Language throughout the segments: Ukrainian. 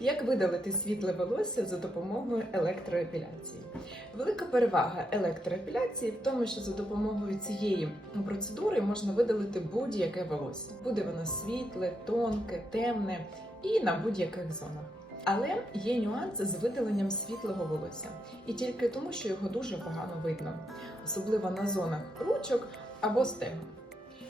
Як видалити світле волосся за допомогою електроепіляції? Велика перевага електроепіляції в тому, що за допомогою цієї процедури можна видалити будь-яке волосся. Буде воно світле, тонке, темне і на будь-яких зонах. Але є нюанси з видаленням світлого волосся, і тільки тому, що його дуже погано видно, особливо на зонах ручок або стегон.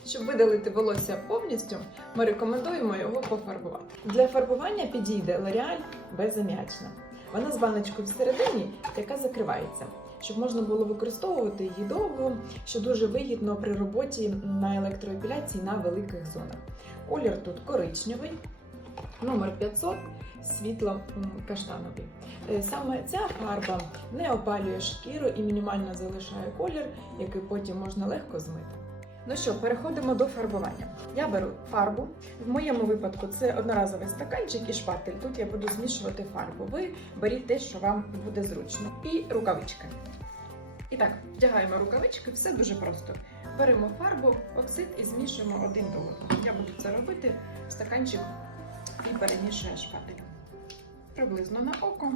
Щоб видалити волосся повністю, ми рекомендуємо його пофарбувати. Для фарбування підійде L'Oreal безам'ячна. Вона з баночкою всередині, яка закривається, щоб можна було використовувати її довго, що дуже вигідно при роботі на електроепіляції на великих зонах. Колір тут коричневий, номер 500, світло каштановий. Е, Саме ця фарба не опалює шкіру і мінімально залишає колір, який потім можна легко змити. Ну що, переходимо до фарбування. Я беру фарбу. В моєму випадку це одноразовий стаканчик і шпатель. Тут я буду змішувати фарбу. Ви беріть те, що вам буде зручно. І рукавички. І так, вдягаємо рукавички, все дуже просто. Беремо фарбу, оксид і змішуємо один до одного. Я буду це робити в стаканчик і перемішую шпателем. Приблизно на око.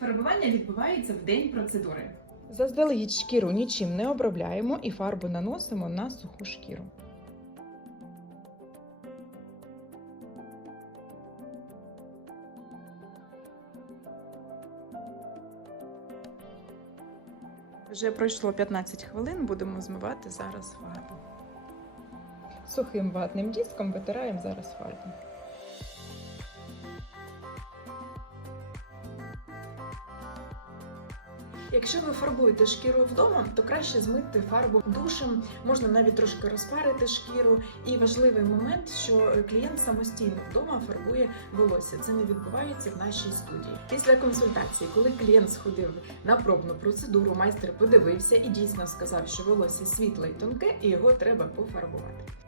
Фарбування відбувається в день процедури. Заздалегідь шкіру нічим не обробляємо і фарбу наносимо на суху шкіру. Вже пройшло 15 хвилин, будемо змивати зараз фарбу. Сухим ватним диском витираємо зараз фарбу. Якщо ви фарбуєте шкіру вдома, то краще змити фарбу душем, можна навіть трошки розпарити шкіру. І важливий момент, що клієнт самостійно вдома фарбує волосся. Це не відбувається в нашій студії. Після консультації, коли клієнт сходив на пробну процедуру, майстер подивився і дійсно сказав, що волосся світле і тонке, і його треба пофарбувати.